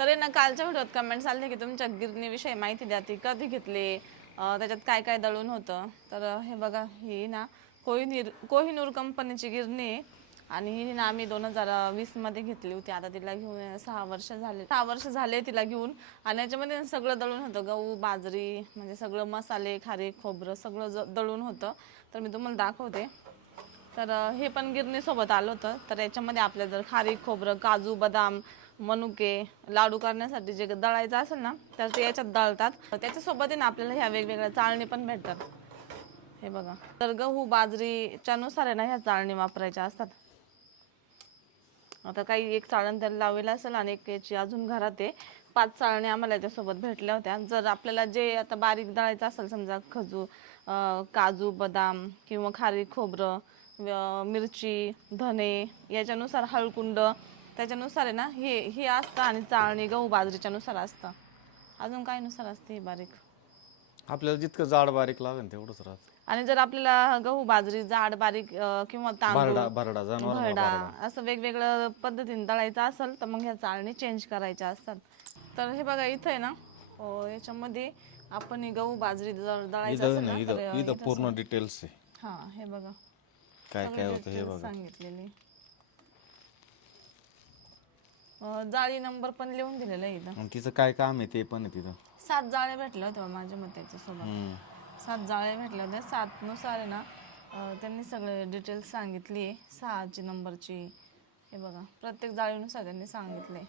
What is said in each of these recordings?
तर आहे ना कालच्या व्हिडिओत कमेंट्स आले की तुमच्या गिरणीविषयी माहिती द्या, ती कधी घेतली, त्याच्यात काय काय दळून होतं. तर हे बघा, ही ना कोहिनूर कंपनीची गिरणी आहे आणि ही ना आम्ही 2020 मध्ये घेतली होती. आता तिला घेऊन 6 वर्ष झाले तिला घेऊन. आणि याच्यामध्ये सगळं दळून होतं, गहू बाजरी म्हणजे सगळं मसाले खारीक खोबरं सगळं दळून होतं. तर मी तुम्हाला दाखवते. तर हे पण गिरणीसोबत आलं होतं. तर याच्यामध्ये आपल्या जर खारीक खोबरं काजू बदाम मनुके लाडू करण्यासाठी जे दळायचं असेल ना, तर ते याच्यात दळतात. त्याच्यासोबत आहे ना आपल्याला ह्या वेगवेगळ्या चाळणी पण भेटतात. हे बघा, तर गहू बाजरीच्या नुसार आहे ना ह्या चाळणी वापरायच्या असतात. आता काही एक चाळण त्याला लावलेलं असेल आणि एक याची अजून घरात आहे. 5 चाळणी आम्हाला याच्यासोबत भेटल्या होत्या. जर आपल्याला जे आता बारीक दळायचं असेल, समजा काजू बदाम किंवा खारीक खोबरं मिरची धने याच्यानुसार हळकुंड त्याच्यानुसार आहे ना हे असतं. आणि चाळणी गहू बाजरीच्या नुसार असतं. अजून काय नुसार असते बारीक, आपल्याला जितकं जाड बारीक लागेल तेवढंच राहतं. आणि जर आपल्याला गहू बाजरी जाड बारीक किंवा तांदूळ भरडा असं वेगवेगळं पद्धतीने दळायचं असेल तर मग ह्या चाळणी चेंज करायच्या असतात. तर हे बघा इथं आहे ना, याच्यामध्ये आपण गहू बाजरी दळायचं असेल ना तर इथं पूर्ण डिटेल्स आहे. हा हे बघा, काय काय होतं हे बघा. सांगितलेली जाळी नंबर पण लिहून दिलेला आहे इथं. आणि तिचं काय काम आहे ते पण आहे तिथं. 7 जाळे भेटल्या होत्या माझ्या मते त्याच्यासोबत. 7 जाळे भेटल्या होत्या. 7 नुसार आहे ना त्यांनी सगळे डिटेल्स सांगितली आहे. 6ची नंबरची हे बघा, प्रत्येक जाळीनुसार त्यांनी सांगितले.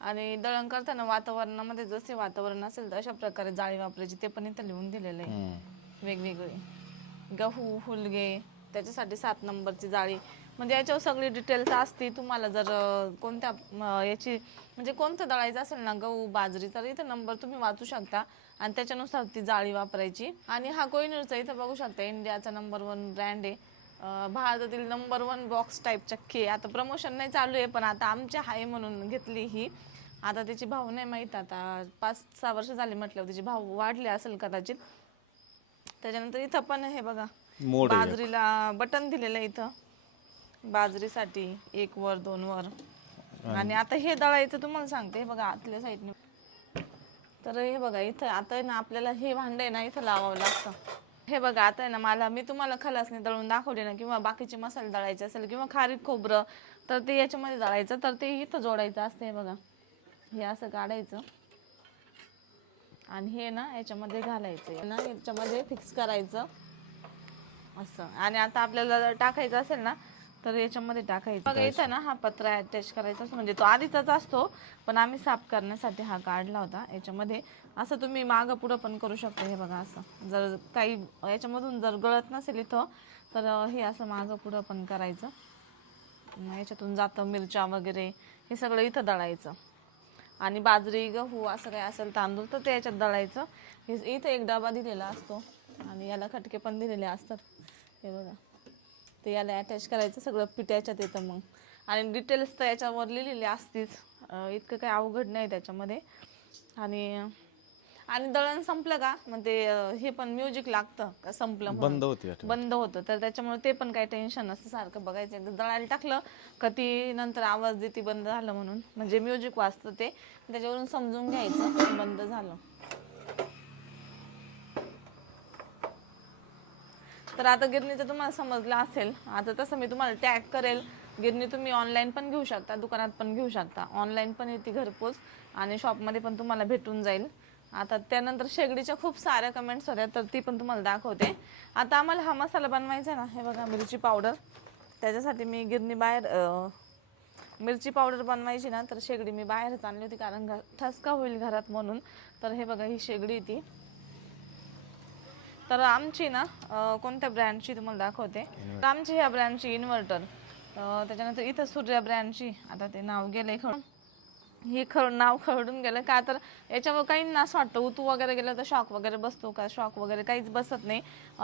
आणि दळण करताना वातावरणामध्ये जसे वातावरण असेल तर अशा प्रकारे जाळी वापरायची ते पण इथं लिहून दिलेलं आहे. वेगवेगळे गहू हुलगे त्याच्यासाठी 7 नंबरची जाळी, म्हणजे याच्यावर सगळी डिटेल्स असते. तुम्हाला जर कोणत्या याची म्हणजे कोणतं दळायचं असेल ना गहू बाजरी, तर इथं नंबर तुम्ही वाचू शकता आणि त्याच्यानुसार ती जाळी वापरायची. आणि हा कोहिनूरचा इथं बघू शकता इंडियाचा नंबर 1 ब्रँड आहे. भारतातील नंबर 1 बॉक्स टाईप चक्की आहे. आता प्रमोशन नाही चालू आहे, पण आता आमच्या आहे म्हणून घेतली ही. आता त्याची भाव नाही माहीत, आता 5-6 वर्ष झाली म्हटल्यावर त्याची भाव वाढले असेल कदाचित. त्याच्यानंतर इथं पण हे बघा, बाजरीला बटन दिलेलं आहे इथं, बाजरीसाठी 1 वर 2 वर. आणि आता हे दळायचं तुम्हाला सांगते, हे बघा आतल्या साईडने. तर हे बघा इथं आता आहे ना आपल्याला हे भांडे ना इथं लावावं लागतं. हे बघा आता आहे ना मी तुम्हाला खलासने दळून दाखवले ना, किंवा बाकीचे मसाले दळायचे असेल किंवा खारीक खोबरं तर ते याच्यामध्ये दळायचं, तर ते इथं जोडायचं असतं. हे बघा, हे असं काढायचं आणि हे ना याच्यामध्ये घालायचं ना, याच्यामध्ये फिक्स करायचं असं. आणि आता आपल्याला टाकायचं असेल ना तर याच्यामध्ये टाकायचं. बघा इथं ना हा पत्रा अटॅच करायचा असतो, म्हणजे तो आधीचाच असतो पण आम्ही साफ करण्यासाठी हा काढला होता. याच्यामध्ये असं तुम्ही मागं पुढं पण करू शकता. हे बघा असं, जर काही याच्यामधून जर गळत नसेल इथं तर हे असं मागं पुढं पण करायचं. याच्यातून जातं मिरच्या वगैरे हे सगळं इथं दळायचं. आणि बाजरी गहू असं काय असेल तांदूळ तर ते याच्यात दळायचं. हे इथं एक डबा दिलेला असतो आणि याला खटके पण दिलेले असतात. हे बघा, ते याला अटॅच करायचं, सगळं पीठ याच्यात येतं मग. आणि डिटेल्स तर याच्यावर लिहिलेली असतीच, इतकं काही अवघड नाही त्याच्यामध्ये. आणि दळण संपलं का मग ते हे पण म्युझिक लागतं का संपलं बंद होतं. तर त्याच्यामुळे ते पण काही टेन्शन नसतं, सारखं बघायचं. एकदा दळायला टाकलं का ती नंतर आवाज देते बंद झालं म्हणून, म्हणजे म्युझिक वाजतं ते, त्याच्यावरून समजून घ्यायचं बंद झालं. तर आता गिरणीचं तुम्हाला समजलं असेल. आता तसं मी तुम्हाला टॅग करेल. गिरणी तुम्ही ऑनलाईन पण घेऊ शकता, दुकानात पण घेऊ शकता. ऑनलाईन पण येते घरपोच आणि शॉपमध्ये पण तुम्हाला भेटून जाईल. आता त्यानंतर शेगडीच्या खूप साऱ्या कमेंट्स होत्या, तर ती पण तुम्हाला दाखवते. आता आम्हाला हा मसाला बनवायचा ना, हे बघा मिरची पावडर, त्याच्यासाठी मी गिरणी बाहेर मिरची पावडर बनवायची ना तर शेगडी मी बाहेरच आणली होती, कारण ठसका होईल घरात म्हणून. तर हे बघा ही शेगडी ती. तर आमची ना कोणत्या ब्रँडची तुम्हाला दाखवते. तर आमची ह्या ब्रँडची इन्व्हर्टर. त्याच्यानंतर इथं सूर्या ब्रँडची, आता ते नाव गेलंय नाव खरडून गेलं का, तर याच्यावर काहींना असं वाटतं उतू वगैरे गेलं तर शॉक वगैरे बसतो का. शॉक वगैरे काहीच बसत नाही.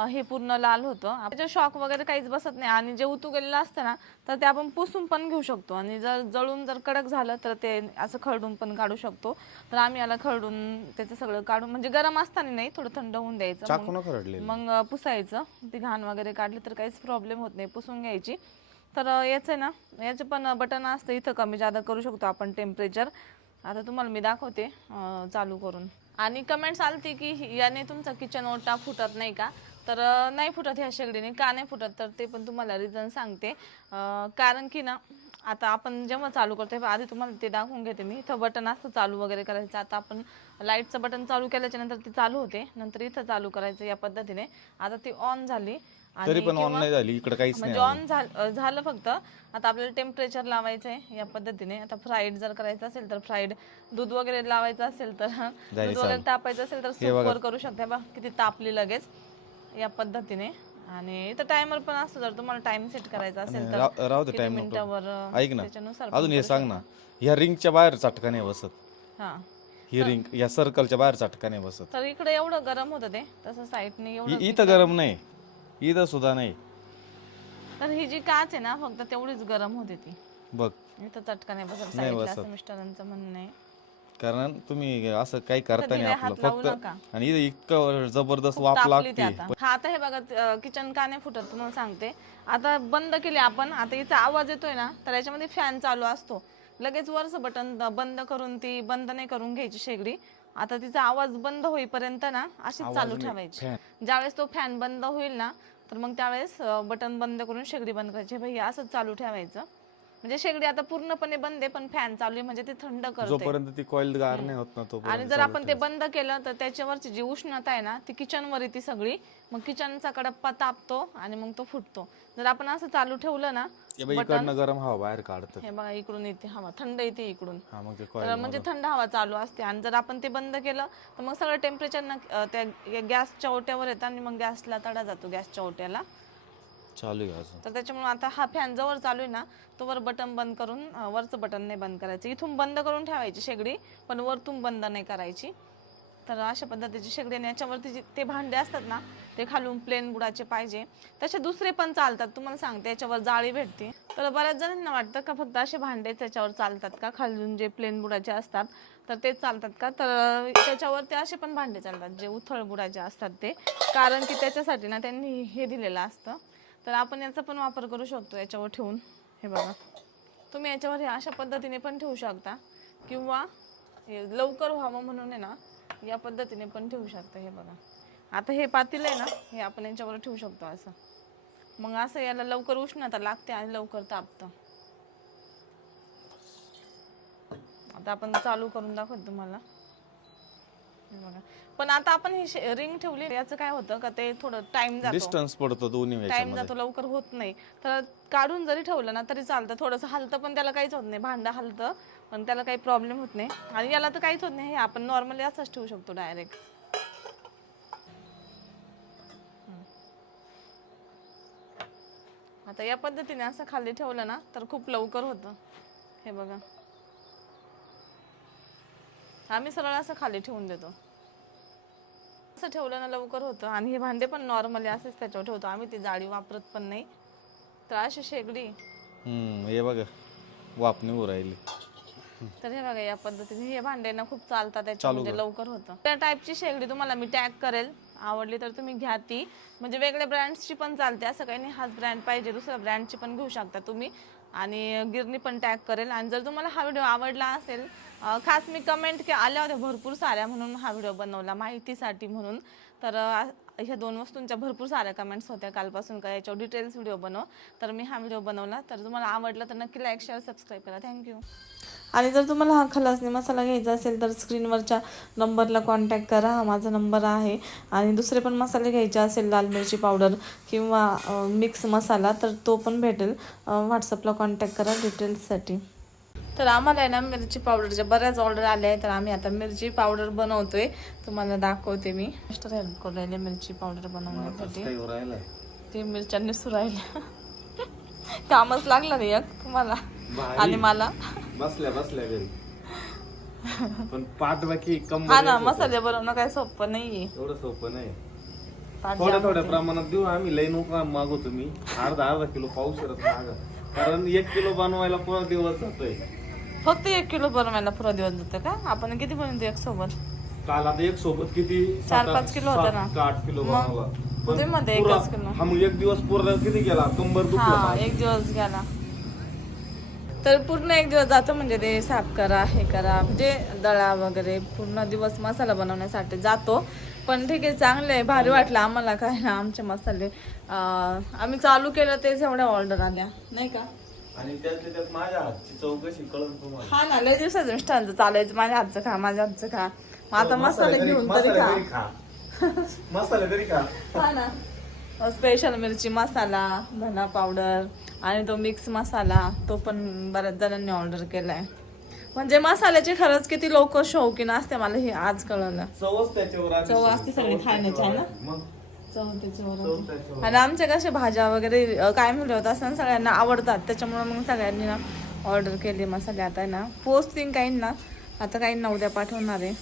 हे पूर्ण लाल होतं, त्याच्या शॉक वगैरे काहीच बसत नाही. आणि जे उतू गेलेलं असतं ना तर ते आपण पुसून पण घेऊ शकतो. आणि जर जळून जर कडक झालं तर ते असं खरडून पण काढू शकतो. तर आम्ही याला खरडून त्याचं सगळं काढून, म्हणजे गरम असताना नाही, थोडं थंड होऊन द्यायचं, मग पुसायचं. ती घाण वगैरे काढली तर काहीच प्रॉब्लेम होत नाही, पुसून घ्यायची. तर याचं आहे ना, याचं पण बटन असतं इथं, कमी जादा करू शकतो आपण टेम्परेचर. आता तुम्हाला मी दाखवते चालू करून. आणि कमेंट्स आलती की याने तुमचा किचन ओटा फुटत नाही का? तर नाही फुटत ह्या शेगडीने. का नाही फुटत तर ते पण तुम्हाला रिझन सांगते. कारण की ना, आता आपण जेव्हा चालू करतो आधी तुम्हाला ते दाखवून घेते मी. इथं बटन असतं चालू वगैरे करायचं. आता आपण लाईटचं बटन चालू केल्याच्या नंतर ती चालू होते, नंतर इथं चालू करायचं या पद्धतीने. आता ती ऑन झाली तरी पण ऑन नाही झाली, इकडे काहीच नाही म्हणजे ऑन झालं फक्त. आता आपल्याला टेम्परेचर लावायचं आहे या पद्धतीने. आता फ्राईड जर करायचं असेल तर फ्राईड, दूध वगैरे लावायचं असेल तर दूध वगैरे तापायचं असेल तर सूपवर करू शकता. बघा किती तापली लगेच या पद्धतीने. आणि इथं टायमर पण असतो, जर तुम्हाला टाइम सेट करायचा असेल तर राहू दे किती टाइम मिनिटावर ऐक ना, त्याच्यानुसार अजून हे सांग ना, ह्या रिंगच्या बाहेर चटका नाही बसत? हा. ही रिंग या सर्कलच्या बाहेर चटका नाही बसत? तर इकडे एवढं गरम होतं ते, तसं साईडने एवढं इथं गरम नाही, इथं सुद्धा नाही. तर ही जी काच आहे ना, फक्त तेवढीच गरम होते ती. बघ, इथं चटका नाही बसत साईडला, असं मिस्टरांचं म्हणणं आहे. कारण तुम्ही असं काही करता नाही हात आपलं लावू फक्त. नका. आणि इथं इतकं जबरदस्त वाफ तापली ते लागते. आता. हा, आता हे बघा किचन का नाही फुटत तुम्हाला सांगते. आता बंद केली आपण, आता इथं आवाज येतोय ना, तर याच्यामध्ये फॅन चालू असतो. लगेच वरचं बटन बंद करून ती बंद नाही करून घ्यायची शेगडी. आता तिचा आवाज बंद होईपर्यंत ना अशीच चालू ठेवायची. ज्यावेळेस तो फॅन बंद होईल ना, तर मग त्यावेळेस बटन बंद करून शेगडी बंद करायची. भाई असंच चालू ठेवायचं. म्हणजे शेगडी आता पूर्णपणे बंद आहे, पण फॅन चालू आहे म्हणजे ते थंड करते. जोपर्यंत ती कॉईल गार नाही होत ना आणि तोपर्यंत. जर आपण ते बंद केलं तर त्याच्यावरची जी उष्णता आहे ना, ती किचनवर येते सगळी. मग किचनचा कडप्पा तापतो आणि मग तो फुटतो. जर आपण असं चालू ठेवलं ना, इकडनं गरम हवा बाहेर काढतात. हे बघा इकडून येते हवा, थंड येते इकडून. हा, मग ते तर म्हणजे थंड हवा चालू असते. आणि जर आपण ते बंद केलं तर मग सगळं टेम्परेचर त्या गॅसच्या ओट्यावर येतं आणि मग गॅसला तडा जातो, गॅसच्या ओट्याला चालू आहे अजून. तर त्याच्यामुळे आता हा फॅन जवळ चालू आहे ना, तोवर बटन बंद करून वरचं बटन नाही बंद करायचं. इथून बंद करून ठेवायची शेगडी, पण वरतून बंद नाही करायची. तर अशा पद्धतीची शेगडी. आणि याच्यावरती ते भांडे असतात ना, ते खालून प्लेन बुडाचे पाहिजे. तसे दुसरे पण चालतात, तुम्हाला सांगते. याच्यावर जाळी भेटते. तर बऱ्याच जणांना वाटतं का फक्त असे भांडे त्याच्यावर चालतात का, खालून जे प्लेन बुडाचे असतात तर तेच चालतात का? तर त्याच्यावर ते असे पण भांडे चालतात जे उथळ बुडाचे असतात ते. कारण की त्याच्यासाठी ना त्यांनी हे दिलेलं असतं. तर आपण याचा पण वापर करू शकतो याच्यावर ठेवून. हे बघा, तुम्ही याच्यावर हे अशा पद्धतीने पण ठेवू शकता, किंवा लवकर व्हावं म्हणून आहे ना, या पद्धतीने पण ठेवू शकता. हे बघा, आता हे पातेल आहे ना, हे आपण याच्यावर ठेवू शकतो असं. मग असं याला लवकर उष्णता लागते आणि लवकर तापतं. आता आपण चालू करून दाखवतो तुम्हाला. हे बघा, पण आता आपण ही रिंग ठेवली, याचं काय होतं का ते थोडं टाइम जातो, डिस्टन्स पडतो दोन्ही टाइम जातो, लवकर होत नाही. तर काढून जरी ठेवलं ना तरी चालतं. थोडंसं हलतं पण त्याला काहीच होत नाही, भांडं हलतं पण त्याला काही प्रॉब्लेम होत नाही. आणि याला तर काहीच होत नाही, हे आपण नॉर्मली असंच ठेवू शकतो डायरेक्ट. आता या पद्धतीने असं खाली ठेवलं ना तर खूप लवकर होतं. हे बघा, आम्ही सरळ असं खाली ठेवून देतो. असं ठेवलं ना लवकर होतं. आणि हे भांडे पण नॉर्मली असेच त्याच्यावर ठेवतो आम्ही, ती जाळी वापरत पण नाही. तर अशी शेगडी. हे बघा वाफ निघू राहिली. तर हे बघा, या पद्धतीने हे भांडे ना खूप चालतात त्याच्यामध्ये, लवकर होतं. त्या टाईपची शेगडी तुम्हाला मी टॅग करेल, आवडली तर तुम्ही घ्या ती. म्हणजे वेगळ्या ब्रँड्सची पण चालते, असं काही नाही हाच ब्रँड पाहिजे, दुसऱ्या ब्रँडची पण घेऊ शकता तुम्ही. आणि गिरणी पण टॅग करेल. आणि जर तुम्हाला हा व्हिडिओ आवडला असेल, खास मी कमेंट आल्या होत्या भरपूर साऱ्या, म्हणून हा व्हिडिओ बनवला माहितीसाठी म्हणून. तर ह्या 2 वस्तूंच्या भरपूर साऱ्या कमेंट्स होत्या कालपासून का याच्यावर डिटेल्स व्हिडिओ बनव. तर मी हा व्हिडिओ बनवला. तर तुम्हाला आवडला तर नक्की लाईक, शेअर, सबस्क्राईब करा. थँक्यू. आणि जर तुम्हाला हा खलासनी मसाला घ्यायचा असेल तर स्क्रीनवरच्या नंबरला कॉन्टॅक्ट करा, हा माझा नंबर आहे. आणि दुसरे पण मसाले घ्यायचे असेल, लाल मिरची पावडर किंवा मिक्स मसाला, तर तो पण भेटेल. व्हॉट्सअपला कॉन्टॅक्ट करा डिटेल्ससाठी. तर आम्हाला आहे ना मिरची पावडरच्या बऱ्याच ऑर्डर आल्या आहे. तर आम्ही आता मिरची पावडर बनवतोय, तुम्हाला दाखवते मी. मिस्टर हेल्प करू राहिले मिरची पावडर बनवण्यासाठी. ते मिरच्या निसू राहिल्या. कामच लागलं नाही एक तुम्हाला आणि मला. बसल्या बसल्या घरी पण पाठ बाकी कम. हा ना, मसाले बनवणं काय सोपं नाहीये, एवढं सोपं नाही. थोड्या प्रमाणात देऊ आम्ही, लई नको मागू तुम्ही. अर्धा किलो पाऊशरच मागा, कारण 1 किलो बनवायला पूर्ण दिवस जातोय. फक्त 1 किलो बनवायला पुरा दिवस जातं का? आपण किती बनवतो एक सोबत? काल आता एक सोबत किती 4-5 किलो होतं ना. 8 किलो बनवला. ते मध्ये एकच किलो. हा मग एक दिवस पूर्ण किती गेला, कंबर दुखलं हा माझं. एक दिवस गेला तर पूर्ण एक दिवस जातो, म्हणजे ते साफ करा हे करा, म्हणजे दळा वगैरे पूर्ण दिवस मसाला बनवण्यासाठी जातो. पण ठीक आहे, चांगलं आहे, भारी वाटलं आम्हाला. काय ना आमचे मसाले आम्ही चालू केलं तेच एवढ्या ऑर्डर आल्या नाही का. आणि त्यातल्या त्यात माझ्या हातची चव कशी कळण तुम्हाला. हा ना, लय दिवसाचं मिस्टरांचं चालायचं माझ्या हातचं खा माझ्या हातचं खा. मग आता मसाले घेऊन तरी खा. मसाले तरी खा. हा ना, स्पेशल मिरची मसाला, धना पावडर आणि तो मिक्स मसाला, तो पण बऱ्याच जणांनी ऑर्डर केलाय. म्हणजे मसाल्याचे खरंच किती लोक शौकीन असते, मला हे आज कळलं. चवच त्याच्यावर आली. चव असते सगळी खाण्याची आहे ना. मग चव त्याच्यावर चव आहे. त्याच्यावर. आणि आमच्या कशा भाज्या वगैरे काय म्हणले होत असं सगळ्यांना आवडतात, त्याच्यामुळे मग सगळ्यांनी ना ऑर्डर केली मसाले. आता आहे ना पोचतील काही ना, आता काही ना उद्या पाठवणार आहे.